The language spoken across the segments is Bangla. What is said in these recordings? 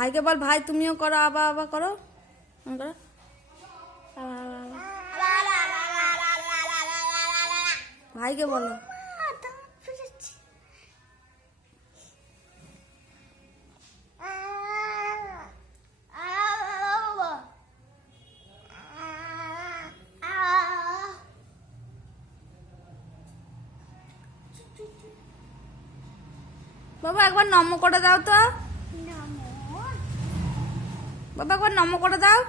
ভাইকে বল, ভাই তুমিও করো, আবার আবার করো, করো। ভাইকে বলো। বাবা একবার নম করে দাও তো, বাবা একবার নম করে দাও।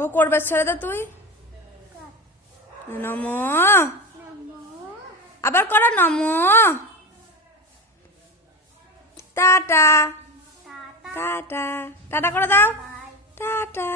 ও করবে, ছেড়ে দে তুই। নম, আবার করো নম। টাটা, টাটা, টাটা করে দাও, টাটা।